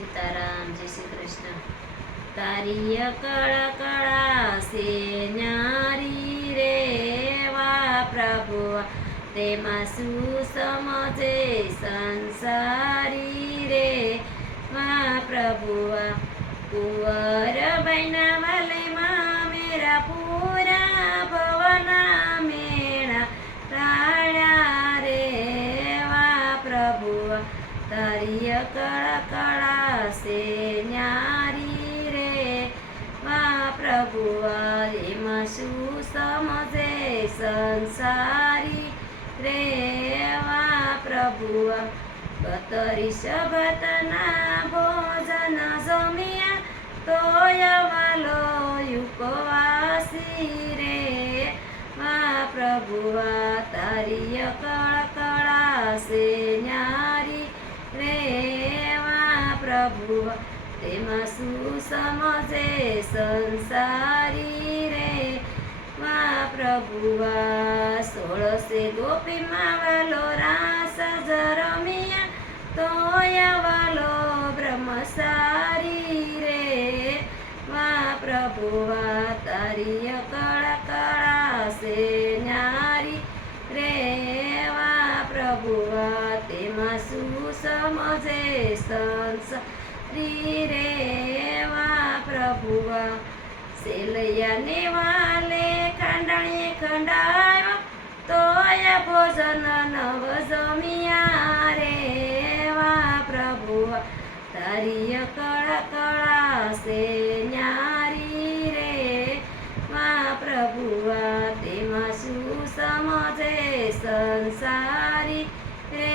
સીતારામ, જય શ્રી કૃષ્ણ. તારી કળા કળા સે ન્યારી રે વા પ્રભુ, તેમાં શું સમજે સંસારી રે વા પ્રભુ. કુંવર બૈના વાલેમાં મેરા પૂરા ભવના મેણા રાળ્યા રે વા પ્રભુ. તારી કળા કળા સે ન્યારી રે વા પ્રભુ, એમાં શું સમજે સંસારી રે વા પ્રભુ. કતરી શબતના ભોજન જમ્યા તોય વાલો ઉપવાસી રે વા પ્રભુ. તારી કળા કળા સે ન્યારી રે વા પ્રભુ, તેમાં શું સમજે સંસારી રે વા પ્રભુ. 16 ગોપીમાં વાલો રાસ જ રમ્યા તોય વાલો બ્રહ્મચારી રે વા પ્રભુ. તારી કળા કળા સે ન્યારી રે વા પ્રભુ, તેમાં શું સમજે સંસારી રે વા પ્રભુ. સેલૈયાને વાલે ખાંડણીએ ખંડાયો તોય ભોજન નવ જમ્યા રે વા પ્રભુ. તારી કળા કળા સે ન્યારી રે વા પ્રભુ, તેમાં શું સમજે સંસારી રે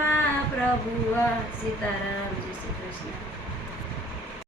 વા પ્રભુ. સીતારામ, જય શ્રી